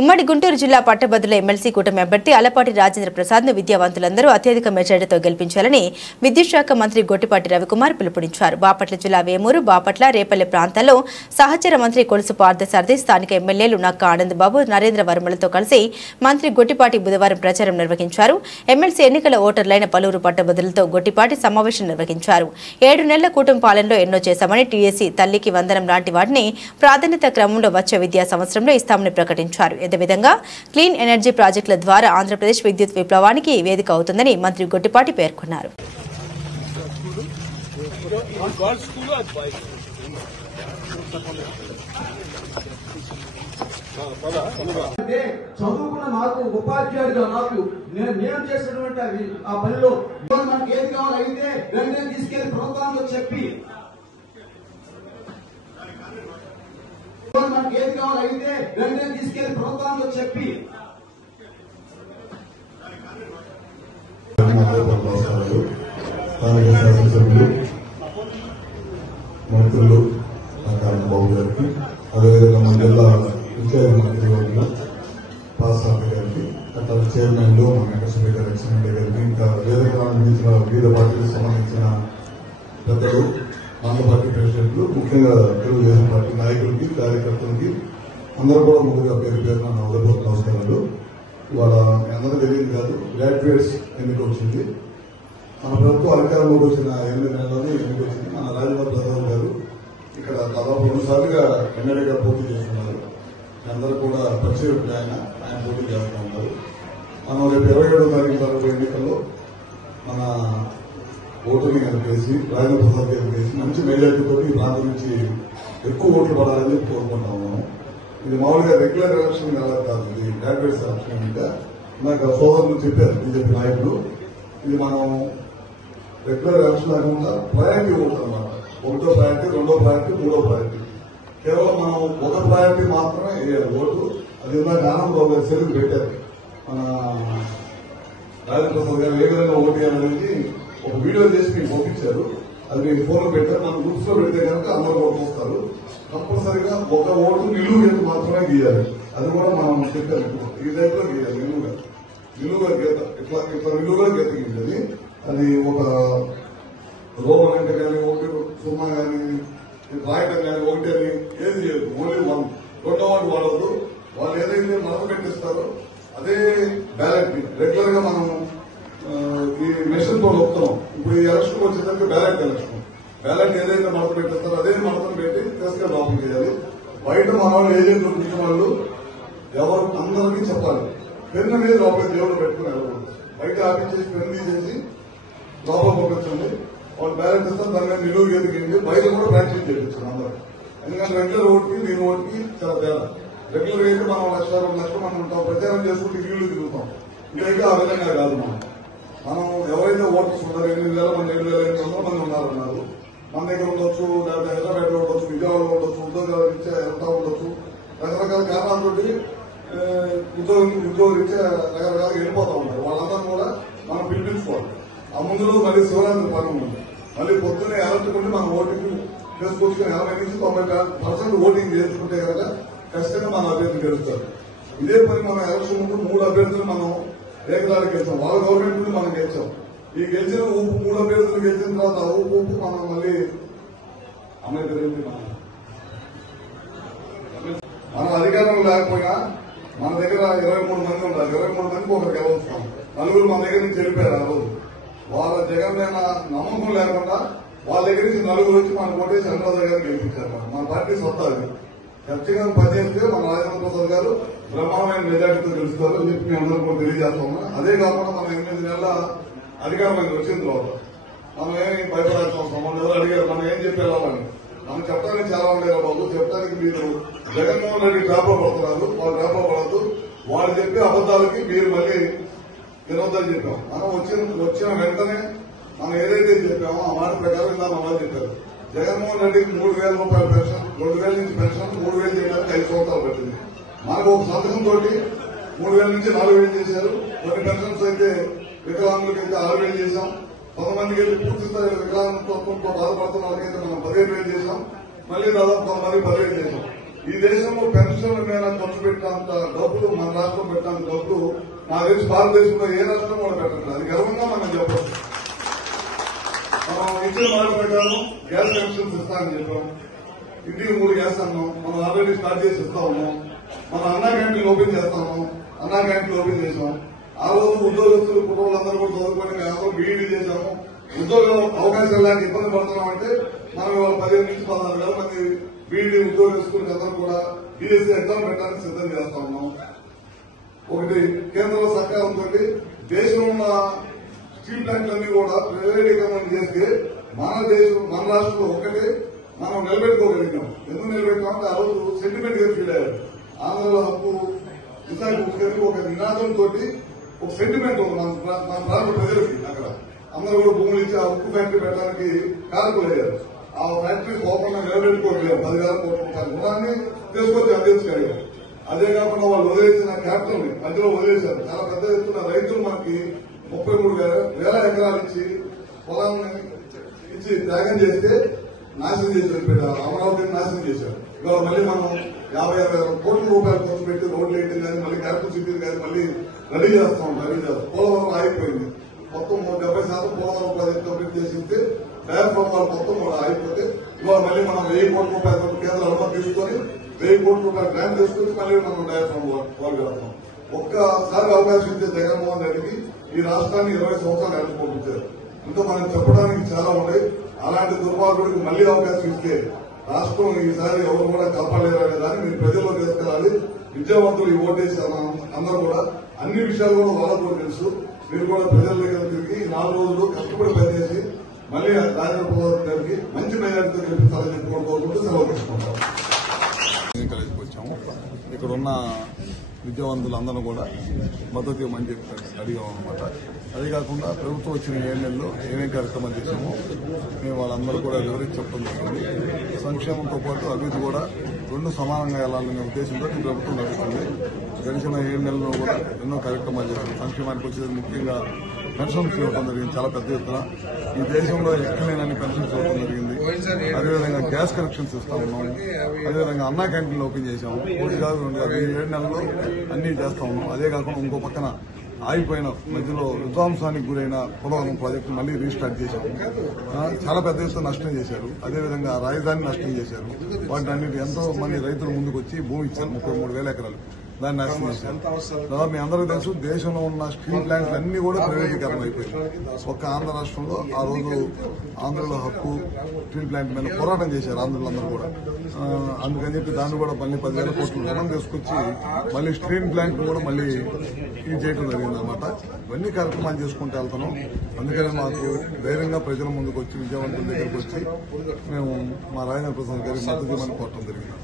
ఉమ్మడి గుంటూరు జిల్లా పట్టభద్రుల ఎమ్మెల్సీ కూటమి అభ్యర్థి అలపాటి రాజేంద్ర ప్రసాద్ ను విద్యావంతులందరూ అత్యధిక మెజారిటీతో గెలిపించాలని విద్యుత్ శాఖ మంత్రి గొట్టిపాటి రవికుమార్ పిలుపునిచ్చారు. బాపట్ల జిల్లా వేమూరు, బాపట్ల, రేపల్లె ప్రాంతాల్లో సహచర మంత్రి కొలుసు పార్థసారథి, స్థానిక ఎమ్మెల్యేలు నక్క ఆనందబాబు, నరేంద్ర వర్మలతో కలిసి మంత్రి గొట్టిపాటి బుధవారం ప్రచారం నిర్వహించారు. ఎమ్మెల్సీ ఎన్నికల ఓటర్లైన పలువురు పట్టభద్రులతో గొట్టిపాటి సమావేశం నిర్వహించారు. 7 నెలల కూటమి పాలనలో ఎన్నో చేశామని, టీఎస్సీ, తల్లికి వందనం లాంటి వాటిని ప్రాధాన్యత క్రమంలో వచ్చే విద్యా సంవత్సరంలో ఇస్తామని ప్రకటించారు. అదేవిధంగా క్లీన్ ఎనర్జీ ప్రాజెక్టుల ద్వారా ఆంధ్రప్రదేశ్ విద్యుత్ విప్లవానికి వేదిక అవుతుందని మంత్రి గొట్టిపాటి పేర్కొన్నారు. చదువుకున్న నాకు ఉపాధ్యాయుడిగా నాకు నేను చేసినటువంటి ఆ పనిలో మనకి ఏది కావాలైతే వెంటనే తీసుకెళ్లి ప్రభుత్వంలో చెప్పి మనకి ఏది కావాలైతే వెంటనే తీసుకెళ్లి ప్రభుత్వంలో చెప్పి స్థానిక శాసనసభ్యులు మంత్రులు బాబు గారికి, అదేవిధంగా మన జిల్లా ఇన్ఛార్జ్ మంత్రి వర్గ పాస్వామి గారికి, అట్లా చైర్మన్లు మన వెంకటేశ్వర గారి లక్ష్మణరెడ్డి గారికి, ఇంకా వేదిక అందించిన వివిధ పార్టీలకు సంబంధించిన పెద్దలు, ఆంధ్ర పార్టీ ప్రెసిడెంట్లు, ముఖ్యంగా తెలుగుదేశం పార్టీ నాయకులకి, కార్యకర్తలకి అందరూ కూడా ముందుగా పేరు పేరున నా ఉదయపూర్వక నమస్కారాలు. ఇవాళ అందరూ తెలియదు కాదు, గ్రాడ్యుయేట్స్ ఎన్నిక వచ్చింది. మన ప్రభుత్వం అధికారంలోకి వచ్చిన 8 నెలల్లోనే ఎన్నిక వచ్చింది. మన రాజేంద్ర ప్రసాద్ గారు ఇక్కడ దాదాపు 2 సార్లుగా ఎమ్మెల్యేగా పోటీ చేస్తున్నారు. అందరూ కూడా పరిచయం ఆయన పోటీ చేస్తూ ఉన్నారు. మనం రేపు 27వ తారీఖు జరగబోయే ఎన్నికల్లో మన ఓటుని కలిపేసి రాజేంద్ర ప్రసాద్ గారిని కలిసి మంచి మెజార్టీతో ఈ ప్రాంతం నుంచి ఎక్కువ ఓట్లు పడాలని కోరుకుంటాం. మనం ఇది మామూలుగా రెగ్యులర్ ఎలక్షన్ కాదు, ఇది గ్రాడ్యుయేట్స్ ఎలక్షన్. ఇంకా నాకు సోదరులు చెప్పారు బీజేపీ నాయకులు, ఇది మనం రెగ్యులర్ ఎలక్షన్ కాకుండా ప్రయారిటీ ఓటు అన్నమాట. 1వ ప్రయారిటీ, 2వ ప్రయారిటీ, 3వ ప్రయారిటీ. కేవలం మనం ఒక ప్రయారిటీ మాత్రమే వేయాలి ఓటు. అది ఇందాక ఆనందబాబు గారు సెలవు పెట్టారు. మన రాజేంద్ర ప్రసాద్ గారు ఏ విధంగా ఓటు వేయాలనేది ఒక వీడియో చేసి మీకు పంపించారు. అది మీకు ఫోన్లో పెట్టారు. మన గ్రూప్స్ లో పెడితే కనుక అందరూ ఓటు వస్తారు. కంపల్సరీగా ఒక ఓటు నిలువు గీత మాత్రమే గీయాలి. అది కూడా మనం చెప్పారు. ఈ టైప్లో గీయాలి, నిలువుగా గీత, ఇట్లా నిలువుగా గీత గీయాలి. అది ఒక రోమన్ అంటే కానీ, ఒకటి సుమా కానీ, రాయటం కానీ, ఒకటి అని ఏది చేయదు. ఓన్లీ 1. 2వ వాడు వాడద్దు. వాళ్ళు ఏదైతే మరక పెట్టిస్తారో అదే బ్యాలెట్. రెగ్యులర్ గా మనం ఈ మెషిన్ తో నొక్కుతాం. ఇప్పుడు ఈ ఎలక్షన్ వచ్చేసరికి బ్యాలెట్ ఎలక్షన్. బ్యాలెట్ ఏదైతే మడత పెట్టిస్తారో అదే మడతను పెట్టి తీసుకెళ్ళి లోపల చేయాలి. బయట మన వాళ్ళు ఏజెంట్లు ఉంచిన వాళ్ళు ఎవరు అందరికీ చెప్పాలి. పెన్ను మీద లోపల దేవుడు పెట్టుకుని వెళ్ళకూడదు. బయట ఆపించేసి పెన్ను తీసేసి లోపల పంపించండి. వాళ్ళు బ్యాలెట్ ఇస్తారు, దాని మీద నిలువు ఎదిగింది. బయట కూడా ప్రాక్టీస్ చేయించారు అందరూ. ఎందుకంటే రెగ్యులర్ ఓటుకి దీని ఓటుకి చాలా తేడా. రెగ్యులర్ అయితే మనం 1 లక్ష 2 లక్షలు మనం ఉంటాం, ప్రచారం చేసుకుంటే ఇల్లు తిరుగుతాం. ఇంకా ఆ విధంగా కాదు. మనం ఎవరైతే ఓటర్స్ ఉన్నారో 8,000 మంది, 7,800 మంది ఉన్నారన్నారు. మన దగ్గర ఉండొచ్చు, లేకపోతే హైదరాబాద్ లో ఉండొచ్చు, విజయవాడలో ఉండొచ్చు, ఉద్యోగాల రీత్యా ఎంత ఉండొచ్చు, రకరకాల కారణాలతోటి ఉద్యోగ రీత్యా రకరకాలుగా వెళ్ళిపోతా ఉంటారు. వాళ్ళందరూ కూడా మనం పిలిపించుకోవాలి. ఆ ముందులో మళ్ళీ శివరాత్రి పని ఉంది. మళ్ళీ పొద్దున్నే ఎలక్ట్రుకుంటే మనం ఓటింగ్ చేసుకొచ్చుకుని 80 నుంచి 90% ఓటింగ్ చేసుకుంటే కనుక ఖచ్చితంగా మన అభ్యర్థులు గెలుస్తారు. ఇదే పని మనం ఎలక్షన్ ముందు 3 అభ్యర్థులు మనం ఏకదారికి గెలిచాం. వాళ్ళ గవర్నమెంట్ నుండి మనం గెలిచాం. ఈ గెలిచిన ఊపు 3 అభ్యర్థులు గెలిచిన తర్వాత ఆ ఊపు మనం మళ్ళీ అమెరికా మన అధికారంలో లేకపోయినా మన దగ్గర 23 మంది ఉన్నారు. 23 మందికి ఒకరు గెలుస్తాం. 4 మన దగ్గర నుంచి వెళ్ళిపోయారు. ఆ రోజు వాళ్ళ జగన్ మీద నమ్మకం లేకుండా వాళ్ళ దగ్గర నుంచి 4 వచ్చి మన కోటేసి చంద్రబాబు గారిని గెలిపించారు. మన పార్టీ సొంత అది. ఖచ్చితంగా పనిచేస్తే మన రాజేంద్ర ప్రసాద్ గారు బ్రహ్మాండమైన మెజార్టీతో గెలుస్తారు అని చెప్పి మేము అందరూ కూడా తెలియజేస్తాము. అదే కాకుండా మనం 8 నెలల అధికారంలోకి వచ్చిన తర్వాత మనం ఏమి భయపడాల్సిన అవసరం మనం ఎవరు అడిగారు, మనం ఏం చెప్పేలా మనం చెప్పడానికి చాలా ఉండేదా బాబు, చెప్పడానికి మీరు జగన్మోహన్ రెడ్డి ట్రాప్లో పడుతున్నారు. వాళ్ళు ట్రాప్లో పడద్దు. వాళ్ళు చెప్పే అబద్దాలకి మీరు మళ్ళీ వినొద్దని చెప్పాం. మనం వచ్చిన వెంటనే మనం ఏదైతే చెప్పామో ఆ మాట ప్రకారం ఇలా మమ్మల్ని చెప్పారు. జగన్మోహన్ రెడ్డికి 3,000 రూపాయల పెన్షన్, 2,000 నుంచి పెన్షన్ 3,000 చేయడానికి 5 సంవత్సరాలు పట్టింది. మనకు ఒక సంతకంతో 3,000 నుంచి 4,000 చేశారు. కొన్ని పెన్షన్స్ అయితే వికలాంగులకి అయితే 6,000 చేశాం. కొంతమందికి అయితే పూర్తి స్థాయి వికలాంగత్వంతో బాధపడుతున్న వాళ్ళకైతే మనం 15,000 చేశాం. మళ్ళీ దాదాపు కొంతమంది 10,000 చేశాం. ఈ దేశంలో పెన్షన్ల మీద ఖర్చు పెట్టినంత డబ్బులు మన రాష్ట్రం పెట్టినంత డబ్బులు నాకు తెలిసి భారతదేశంలో ఏ రాష్ట్రం కూడా పెట్టట్లేదు. అది గర్వంగా మనం చెప్పచ్చు. మనం ఇచ్చిన మాట ప్రకారం గ్యాస్ కనెక్షన్స్ ఇస్తామని చెప్పాం. ఇంటికి 3 గ్యాస్ అన్నాం. మనం ఆల్రెడీ స్టార్ట్ చేసి ఇస్తా ఉన్నాం. మనం అన్నా క్యాంటీన్లు ఓపెన్ చేస్తాము. అన్నా క్యాంటీన్లు ఓపెన్ చేసాం. ఆ రోజు ఉద్యోగస్తులు కుటుంబాలందరూ కూడా చదువుకొని మేము బీఈడీ చేశాము. ఉద్యోగ అవకాశాలు లేక ఇబ్బంది పడుతున్నామంటే మనం ఇవాళ 15 నుంచి 16 వేల మంది బీఈడీ ఉద్యోగస్తులకు అందరూ కూడా బీఎస్సీ ఎగ్జామ్ పెట్టడానికి సిద్దం చేస్తా ఉన్నాం. ఒకటి కేంద్ర సహకారంతో దేశంలో ఉన్న స్టీల్ ప్లాంట్లన్నీ కూడా ప్రైవేటీకరణ చేస్తే మన రాష్ట్రంలో ఒక్కటే మనం నిలబెట్టుకోగలిగాం. ఎందుకు నిలబెట్టామంటే ఆ రోజు సెంటిమెంట్ గా ఫీల్ అయ్యారు. ఆంధ్రలో హక్కు విశాఖ ఒక నినాదంతో ఒక సెంటిమెంట్ ఉంది మన ప్రాంత ప్రజలకి. అక్కడ అందరూ కూడా భూములు ఇచ్చి ఆ ఉక్కు ఫ్యాక్టరీ పెట్టడానికి కారకులయ్యారు. ఆ ఫ్యాక్టరీ ఓపెన్ నిలబెట్టుకోగలిగారు. 10,000 కోట్ల రూపాయల రుణాన్ని తీసుకొచ్చి అందించగలిగారు. అదే కాకుండా వాళ్ళు వదిలేసిన క్యాపిటల్ ని మధ్యలో వదిలేశారు. చాలా పెద్ద ఎత్తున రైతులు మనకి 33,000 ఎకరాలు ఇచ్చి పొలాన్ని ఇచ్చి త్యాగం చేస్తే నాశనం చేశారు. అమరావతిని నాశనం చేశారు. ఇవాళ మళ్ళీ మనం 50,000 కోట్ల రూపాయలు ఖర్చు పెట్టి రోడ్లు వేయడం కానీ మళ్ళీ క్యాపిటల్ సిటీ కానీ మళ్ళీ రెడీ చేస్తాం. పోలవరం ఆగిపోయింది. మొత్తం 70% పోలవరం ప్రాజెక్ట్ కంప్లీట్ చేసింటే డయాఫ్రామ్ వాళ్ళు మొత్తం కూడా ఆగిపోతే ఇవాళ మళ్ళీ మనం 1,000 కోట్ల రూపాయలు కేంద్ర అనుమతి తీసుకొని 1,000 కోట్ల రూపాయలు గ్రాంట్ తీసుకొని మళ్ళీ మనం డయాఫ్రామ్ వాళ్ళు కడతాం. ఒక్కసారి అవకాశం ఇచ్చే జగన్మోహన్ రెడ్డికి ఈ రాష్ట్రాన్ని 20 సంవత్సరాలు ఎదురు పంపించారు. ఇంకా మనం చెప్పడానికి చాలా ఉన్నాయి. అలాంటి దుర్మార్గుడికి మళ్లీ అవకాశం ఇస్తే రాష్ట్రం ఈసారి ఎవరు కూడా కాపాడలేరనే దాన్ని మీరు ప్రజల్లో తీసుకెళ్లాలి. విద్యావంతులు ఈ ఓటేసి అందరూ కూడా అన్ని విషయాలు కూడా వాళ్ళకు కూడా తెలుసు. మీరు కూడా ప్రజల దగ్గర తిరిగి 4 రోజులు కష్టపడి పనిచేసి మళ్లీ రాజేంద్ర ప్రసాద్ గారికి మంచి మెజార్టీతో గెలిపించాలని చెప్పుకోవడం కోరుకుంటూ సెలవు తీసుకుంటాం. వచ్చాము. ఇక్కడ ఉన్న విద్యావంతులందరూ కూడా మద్దతు ఇవ్వమని చెప్పి అడిగాం అనమాట. అదే కాకుండా ప్రభుత్వం వచ్చిన 7 నెలల్లో ఏమేం కార్యక్రమాలు చేశామో మేము వాళ్ళందరూ కూడా వివరించి చెప్పడం జరిగింది. సంక్షేమంతో పాటు అభివృద్ధి కూడా 2 సమానంగా వెళ్లాలనే ఉద్దేశంతో ఈ ప్రభుత్వం నడుస్తుంది. గడిచిన 7 నెలల్లో కూడా ఎన్నో కార్యక్రమాలు చేశారు. సంక్షేమానికి వచ్చేది ముఖ్యంగా పెన్షన్స్ ఇవ్వడం జరిగింది. చాలా పెద్ద ఎత్తున ఈ దేశంలో ఎక్కడలేనన్ని పెన్షన్స్ ఇవ్వడం జరిగింది. అదేవిధంగా గ్యాస్ కనెక్షన్స్ ఇస్తా ఉన్నాం. అదేవిధంగా అన్నా క్యాంటీన్లు ఓపెన్ చేశాము. 1 కాదు 2 కాదు 7 నెలల్లో అన్ని చేస్తా ఉన్నాం. అదే కాకుండా ఇంకో పక్కన ఆగిపోయిన మధ్యలో విధ్వంసానికి గురైన పోలవరం ప్రాజెక్టు మళ్లీ రీస్టార్ట్ చేశాము. చాలా పెద్ద ఎత్తున నష్టం చేశారు. అదేవిధంగా రాజధాని నష్టం చేశారు. వాటిని అన్నిటి ఎంతో మంది రైతులు ముందుకు వచ్చి భూమి ఇచ్చారు. 33,000 ఎకరాలు దాన్ని నాశనం చేశారు. దాదాపు మీ అందరికీ తెలుసు దేశంలో ఉన్న స్టీల్ ప్లాంట్లు అన్ని కూడా ప్రైవేటీకరణ అయిపోయింది. ఒక్క ఆంధ్ర రాష్ట్రంలో ఆ రోజు ఆంధ్రలో హక్కు స్టీల్ ప్లాంట్ మీద పోరాటం చేశారు ఆంధ్రులందరూ కూడా. అందుకని చెప్పి దాన్ని కూడా మళ్ళీ 10,000 కోట్ల రుణం తీసుకొచ్చి మళ్ళీ స్టీల్ ప్లాంట్ కూడా మళ్ళీ ఇది చేయడం జరిగిందన్నమాట. ఇవన్నీ కార్యక్రమాలు చేసుకుంటూ వెళ్తున్నాం. అందుకనే మాకు ధైర్యంగా ప్రజల ముందుకు వచ్చి విద్యావంతుల దగ్గరకు వచ్చి మేము మా రాజేంద్ర ప్రసాద్ గారికి మద్దతు ఇవ్వమని కోరటం జరిగింది.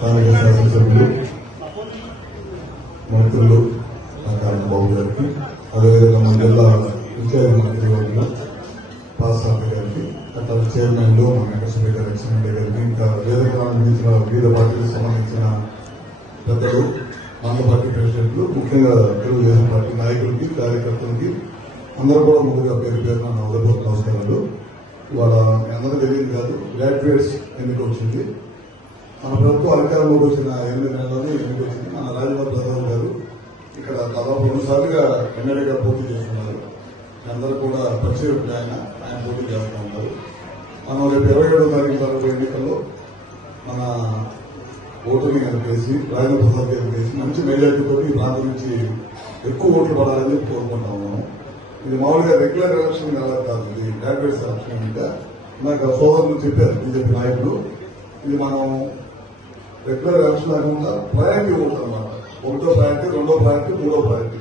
స్థానిక శాసనసభ్యులు మంత్రులు బాబు గారికి అదేవిధంగా మన జిల్లా ఇన్ఛార్జ్ మంత్రి వర్గ పాసాపి గారికి అట్లా చైర్మన్లు మన వెంకటేశ్వర లక్ష్మణరెడ్డి గారికి ఇంకా వేదికకు అందించిన వివిధ పార్టీలకు సంబంధించిన పెద్దలు మండల పార్టీ ప్రెసిడెంట్లు ముఖ్యంగా తెలుగుదేశం పార్టీ నాయకులకి కార్యకర్తలకి అందరూ కూడా ముందుగా పేరు పేరున నా ఉదయపూర్వక నమస్కారాలు. ఇవాళ అందరూ తెలియదు కాదు గ్రాడ్యుయేట్స్ ఎన్నిక వచ్చింది. మన ప్రభుత్వం అధికారంలోకి వచ్చిన 8 నెలల్లోనే ఎన్నిక వచ్చింది. మన రాజేంద్ర ప్రసాద్ గారు ఇక్కడ దాదాపు 2 సార్లుగా ఎమ్మెల్యేగా పోటీ చేస్తున్నారు. అందరూ కూడా పరిచయం ఆయన పోటీ చేస్తూ ఉన్నారు. మనం రేపు 27వ తారీఖు జరగబోయే ఎన్నికల్లో మన ఓటుని కలిపేసి రాజేంద్ర ప్రసాద్ గారికి వేసి మంచి మెజార్టీతో ఈ ప్రాంతం నుంచి ఎక్కువ ఓట్లు పడాలని కోరుకుంటా ఉన్నాము. ఇది మామూలుగా రెగ్యులర్ ఎలక్షన్ కాదు, ఇది గ్రాడ్యుయేట్స్ ఎలక్షన్. ఇంకా నాకు సోదరులు చెప్పారు బీజేపీ నాయకులు, ఇది మనం రెగ్యులర్ ఎలక్షన్ కాకుండా ప్రయారిటీ ఓటు అన్నమాట. 1వ ప్రయారిటీ, 2వ ప్రయారిటీ, 3వ ప్రయారిటీ.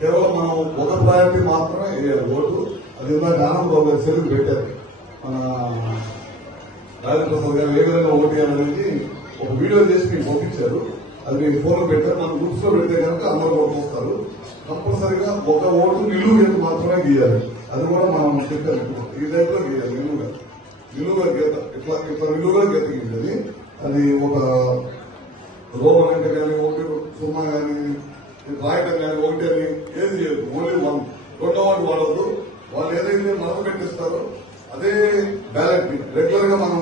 కేవలం మనం ఒక ప్రయారిటీ మాత్రమే వేయాలి ఓటు. అది ఇందాక ఆనందబాబు గారు సెలవు పెట్టారు. మన రాజేంద్ర ప్రసాద్ గారు ఏ విధంగా ఓటు వేయాలనేది ఒక వీడియో చేసి మీకు పంపించారు. అది మీకు ఫోన్లో పెట్టారు. మనం గ్రూప్స్ లో పెడితే కనుక అందరూ ఓటు వస్తారు. కంపల్సరీగా ఒక ఓటు నిలువు గీత మాత్రమే గీయాలి. అది కూడా మనం చెప్పారు. ఈ టైప్లో గీయాలి. నిలువుగా గీత ఇట్లా నిలువుగా గీత గీయాలి. అది ఒక రోమన్ అంటే కానీ ఒకటి సున్నా కానీ రాయటం కానీ ఒకటి అని ఏది చేయదు. ఓన్లీ 1. 2వ వాడు వాడద్దు. వాళ్ళు ఏదైతే మరత పెట్టిస్తారో అదే బ్యాలెట్ రెగ్యులర్ గా మనం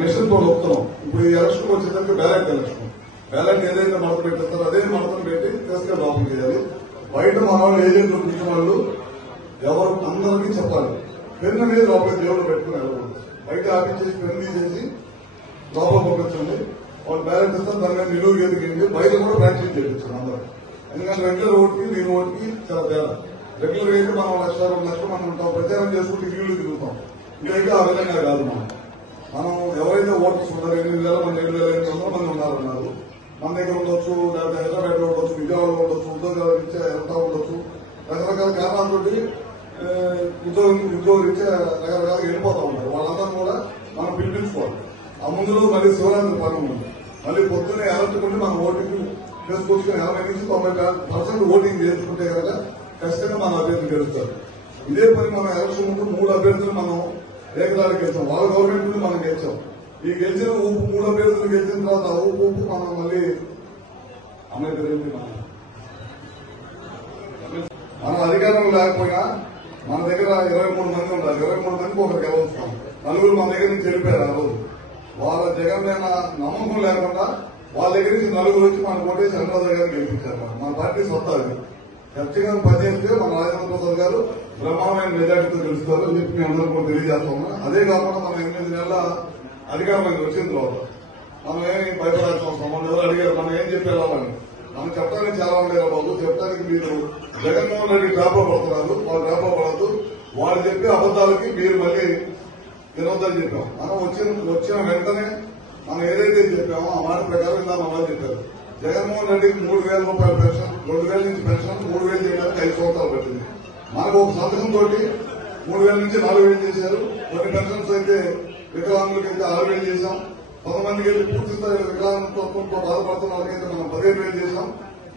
మెషిన్ తో నొక్కుతున్నాం. ఇప్పుడు ఈ ఎలక్షన్ వచ్చేసరికి బ్యాలెట్ ఎలక్షన్, బ్యాలెట్ ఏదైతే మడత పెట్టేస్తారో అదే మడతను పెట్టి తీసుకెళ్ళి లోపల చేయాలి. బయట మన వాళ్ళు ఏజెంట్లు ఉంచిన వాళ్ళు ఎవరు అందరికీ చెప్పాలి. పెన్ను మీద లోపల దేవుడు పెట్టుకుని వెళ్ళకూడదు. బయట ఆపించేసి పెన్ను తీసేసి లోపల పంపించండి. వాళ్ళు బ్యాలెట్ ఇస్తారు, దాని మీద నిలువు ఎదిగింది. బయట కూడా ప్రాక్టీస్ చేయించారు అందరూ. ఎందుకంటే రెగ్యులర్ ఓటుకి దీని ఓటుకి చాలా తేడా. రెగ్యులర్ అయితే మనం 1,00,000, 2 లక్షలు మనం ఉంటాం, ప్రచారం చేసుకుంటే ఇల్లు తిరుగుతాం. ఇదైతే ఆ విధంగా కాదు. మనం ఎవరైతే ఓటర్స్ ఉన్నారో 8,000 మంది 7,800 మంది ఉన్నారన్నారు. మన దగ్గర ఉండొచ్చు, లేకపోతే హైదరాబాద్ లో ఉండొచ్చు, విజయవాడలో ఉండొచ్చు, ఉద్యోగాల రీత్యా ఎంత ఉండొచ్చు, రకరకాల కారణాలతోటి ఉద్యోగ రీత్యా రకరకాలుగా వెళ్ళిపోతా ఉంటారు. వాళ్ళందరూ కూడా మనం పిలిపించుకోవాలి. ఆ ముందు రోజు మళ్ళీ శివరాత్రి పండుగ ఉంది. మళ్ళీ పొద్దున్నే అలర్ట్ ఉండి మనం ఓటింగ్ చేసుకొచ్చుకుని 80 నుంచి 90% ఓటింగ్ చేసుకుంటే కనుక ఖచ్చితంగా మన అభ్యర్థులు గెలుస్తారు. ఇదే పని మనం ఎలక్షన్ ముందు 3 అభ్యర్థులు మనం ఏకదాడికి గెలిచాం. వాళ్ళ గవర్నమెంట్ నుండి మనం గెలిచాం. ఈ గెలిచిన ఊపు 3 అభ్యర్థులు గెలిచిన తర్వాత ఆ ఊపు మనం మళ్ళీ అమ్మాయి జరిగింది. మనం అధికారం లేకపోయినా మన దగ్గర 23 మంది ఉండాలి. 23 మందికి ఒకరు గెలవస్తాం. 4 మన దగ్గర నుంచి వెళ్ళిపోయారు. ఆ రోజు వాళ్ళ జగన్ మీద నమ్మకం లేకుండా వాళ్ళ దగ్గర నుంచి 4 వచ్చి మన కోటేసి చంద్రబాబు గారు గెలిపించారు. మన పార్టీ సొత్తాది. ఖచ్చితంగా పనిచేస్తే మన రాజేంద్ర ప్రసాద్ గారు బ్రహ్మాండమైన మెజార్టీతో గెలుస్తారు అని చెప్పి మేము అందరూ కూడా తెలియజేస్తాము. అదే కాకుండా మనం 8 నెలల అధికారంలోకి వచ్చిన తర్వాత మనం ఏమి భయపడాల్సిన అవసరం ఎవరు అడిగారు, మనం ఏం చెప్పేవాళ్ళని మనం చెప్పడానికి చాలా ఉండేదా బాబు. చెప్పడానికి మీరు జగన్మోహన్ రెడ్డి ట్రాప్లో పడుతున్నారు, వాళ్ళు ట్రాప్లో పడద్దు. వాళ్ళు చెప్పే అబద్దాలకి మీరు మళ్ళీ వినొద్దని చెప్పాం. మనం వచ్చిన వెంటనే మనం ఏదైతే చెప్పామో ఆ మాట ప్రకారం ఇలా మన వాళ్ళు చెప్పారు. జగన్మోహన్ రెడ్డికి 3,000 రూపాయల పెన్షన్, 2,000 నుంచి పెన్షన్ 3,000 చేయడానికి 5 సంవత్సరాలు పట్టింది. మనకు ఒక సంతకంతో 3,000 నుంచి 4,000 చేశారు. కొన్ని పెన్షన్స్ అయితే వికలాంగులకి అయితే 6,000 చేశాం. కొంతమందికి అయితే పూర్తి స్థాయి వికలాంగత్వంతో బాధపడుతున్న వాళ్ళకైతే మనం 15,000 చేశాం.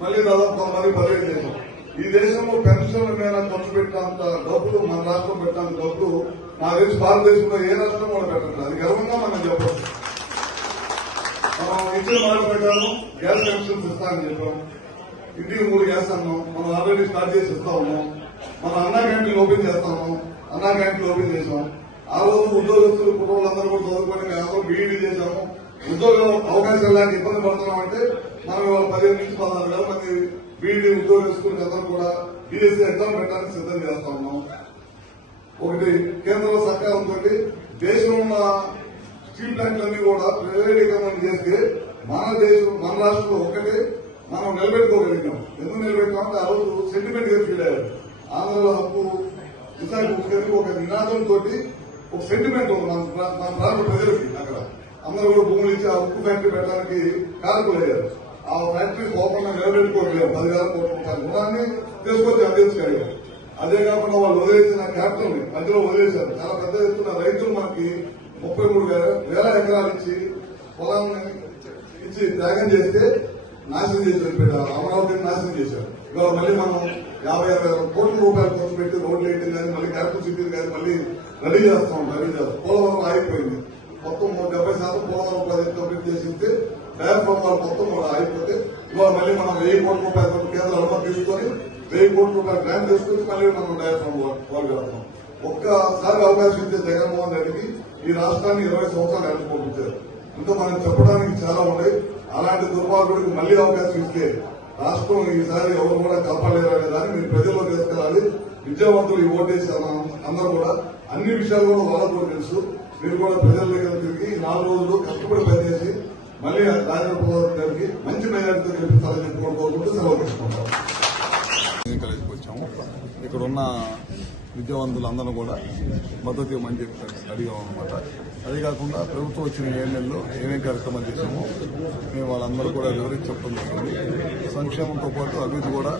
మళ్ళీ దాదాపు కొంతమంది 10,000 చేశాం. ఈ దేశంలో పెన్షన్ల మీద ఖర్చు పెట్టినంత డబ్బులు మన రాష్ట్రం పెట్టినంత డబ్బులు నాకు తెలిసి భారతదేశంలో ఏ రాష్ట్రం కూడా పెట్టట్లేదు. అది గర్వంగా మనం చెప్పచ్చు. మనం ఇచ్చిన మాట ప్రకారం గ్యాస్ కనెక్షన్స్ ఇస్తామని చెప్పాం. ఇంటికి 3 గ్యాస్ అన్నాం. మనం ఆల్రెడీ స్టార్ట్ చేసి ఇస్తా ఉన్నాం. మనం అన్నా క్యాంటీన్లు ఓపెన్ చేస్తాము. అన్నా క్యాంటీన్లు ఓపెన్ చేసాం. ఆ రోజు ఉద్యోగస్తులు కుటుంబాలందరూ కూడా చదువుకొని మేము బీఈడీ చేశాము. ఉద్యోగ అవకాశాలు లేక ఇబ్బంది పడుతున్నామంటే మనం ఇవాళ 15 నుంచి 16,000 మంది బీఈడీ ఉద్యోగస్తులకు అందరూ కూడా బీఎస్సీ ఎగ్జామ్ పెట్టడానికి సిద్దం చేస్తా ఉన్నాం. ఒకటి కేంద్ర సహకారంతో దేశంలో ఉన్న స్టీల్ ప్లాంట్లన్నీ కూడా ప్రైవేటీకరణ చేస్తే మన రాష్ట్రంలో ఒక్కటే మనం నిలబెట్టుకోగలిగాం. ఎందుకు నిలబెట్టామంటే ఆ రోజు సెంటిమెంట్ గా ఫీల్ అయ్యారు. ఆంధ్రలో హక్కు విశాఖ ఒక నినాదంతో ఒక సెంటిమెంట్ ఉంది మన ప్రాంత ప్రజలకి. అక్కడ అందరూ కూడా భూములు ఇచ్చి ఆ ఉక్కు ఫ్యాక్టరీ పెట్టడానికి కారకులయ్యారు. ఆ ఫ్యాక్టరీ కోపంగా నిలబెట్టుకోగలిగారు. 10,000 కోట్ల రూపాయల రుణాన్ని తీసుకొచ్చి అందించగలిగారు. అదే కాకుండా వాళ్ళు వదిలేసిన క్యాపిటల్ ని మధ్యలో వదిలేశారు. చాలా పెద్ద ఎత్తున రైతులు మనకి 33,000 ఎకరాలు ఇచ్చి పొలాన్ని ఇచ్చి త్యాగం చేస్తే నాశనం చేసి వెళ్ళిపోయారు. అమరావతిని నాశనం చేశారు. ఇవాళ మళ్ళీ మనం 50,000 కోట్ల రూపాయలు ఖర్చు పెట్టి రోడ్లు వేయడం కానీ మళ్ళీ క్యాపిటల్ సిటీలు కానీ మళ్ళీ రెడీ చేస్తాం. పోలవరం ఆగిపోయింది. మొత్తం 70% పోలవరం ప్రాజెక్ట్ కంప్లీట్ చేసింటే డయాఫ్రామ్ వాళ్ళు మొత్తం ఆగిపోతే ఇవాళ మళ్ళీ మనం 1,000 కోట్ల రూపాయల కేంద్ర అనుమతి తీసుకొని 1,000 కోట్ల రూపాయలు గ్రాంట్ తీసుకొని మళ్ళీ మనం డయాఫ్రామ్ వాళ్ళు కడతాం. ఒక్కసారి అవకాశం ఇచ్చే జగన్మోహన్ రెడ్డికి ఈ రాష్ట్రాన్ని 20 సంవత్సరాలు ఎన్నుకోపించారు. ఇంకా మనం చెప్పడానికి చాలా ఉన్నాయి. అలాంటి దుర్మార్గుడికి మళ్లీ అవకాశం ఇస్తే రాష్ట్రం ఈసారి ఎవరు కూడా కాపాడలేరు అనే దాన్ని మీరు ప్రజల్లో తీసుకెళ్ళాలి. విద్యావంతులు ఈ ఓటేసి అందరూ కూడా అన్ని విషయాలు కూడా వాళ్ళకు కూడా తెలుసు. మీరు కూడా ప్రజల దగ్గర తిరిగి 4 రోజులు కష్టపడి పనిచేసి మళ్లీ రాజేంద్ర ప్రసాద్ గారికి మంచి మెజార్టీతో గెలిపించాలని చెప్పి కోరుకుంటూ సెలవు తీసుకుంటాం. ఇక్కడ ఉన్న విద్యావంతులందరూ కూడా మద్దతు ఇవ్వమని చెప్పి అడిగాం అనమాట. అదే కాకుండా ప్రభుత్వం వచ్చిన 7 నెలల్లో ఏమేం కార్యక్రమాలు చేశామో మేము వాళ్ళందరూ కూడా వివరించి చెప్పడం జరిగింది. సంక్షేమంతో పాటు అభివృద్ధి కూడా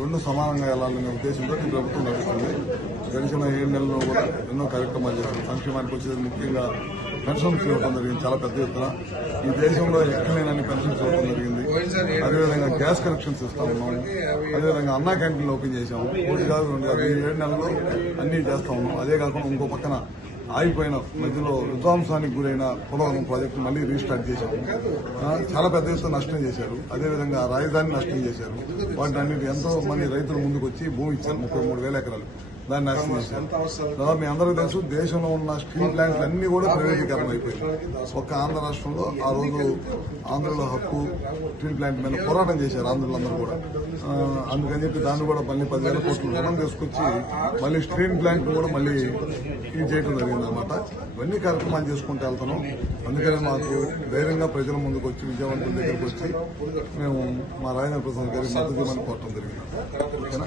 2 సమానంగా వెళ్లాలనే ఉద్దేశంతో ఈ ప్రభుత్వం నడుస్తుంది. గడిచిన 7 నెలల్లో కూడా ఎన్నో కార్యక్రమాలు చేశాం. సంక్షేమానికి వచ్చేది ముఖ్యంగా పెన్షన్స్ ఇవ్వడం జరిగింది. చాలా పెద్ద ఎత్తున ఈ దేశంలో ఎక్కడలేనని పెన్షన్స్ ఇవ్వడం జరిగింది. అదేవిధంగా గ్యాస్ కనెక్షన్స్ ఇస్తా ఉన్నాము. అదేవిధంగా అన్నా క్యాంటీన్లు ఓపెన్ చేశాము. 1 కాదు 2 కాదు 7 నెలల్లో అన్ని చేస్తా ఉన్నాం. అదే కాకుండా ఇంకో పక్కన ఆగిపోయిన మధ్యలో విధ్వంసానికి గురైన పోలవరం ప్రాజెక్టు మళ్లీ రీస్టార్ట్ చేశారు. చాలా పెద్ద ఎత్తున నష్టం చేశారు. అదేవిధంగా రాజధాని నష్టం చేశారు. వాటిని అన్నిటి ఎంతో మంది రైతులు ముందుకు వచ్చి భూమి ఇచ్చారు. 33,000 ఎకరాలు. దాన్ని నాశనం చేశారు. దాదాపు మీ అందరికీ తెలుసు, దేశంలో ఉన్న స్టీల్ ప్లాంట్లు అన్ని కూడా ప్రైవేటీకరణ అయిపోయింది. ఒక్క ఆంధ్ర రాష్ట్రంలో ఆ రోజు ఆంధ్రలో హక్కు స్టీల్ ప్లాంట్ మీద పోరాటం చేశారు ఆంధ్రులందరూ కూడా. అందుకని చెప్పి దాన్ని కూడా మళ్ళీ 10,000 కోట్లు రుణం తీసుకొచ్చి మళ్ళీ స్టీల్ ప్లాంట్ కూడా మళ్ళీ ఇది చేయడం జరిగిందన్నమాట. ఇవన్నీ కార్యక్రమాలు చేసుకుంటూ వెళ్తున్నాం. అందుకని మాకు ధైర్యంగా ప్రజల ముందుకు వచ్చి, విజయవంతుల దగ్గరకు వచ్చి మేము మా రాజేంద్ర ప్రసాద్ గారి మద్దతు ఇవ్వమని కోరటం జరిగింది.